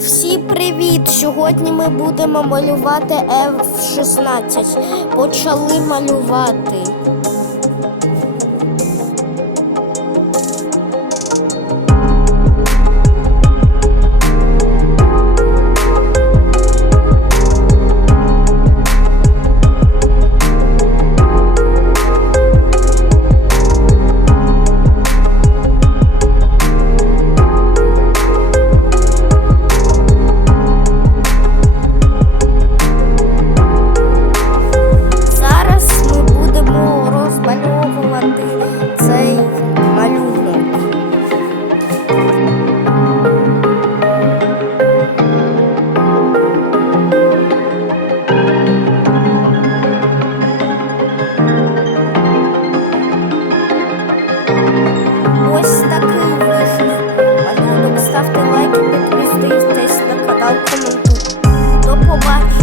Всім привіт! Сьогодні ми будемо малювати F-16. Почали малювати. Ставте лайки, підписуйтесь на канал, коментуйте. До побачення.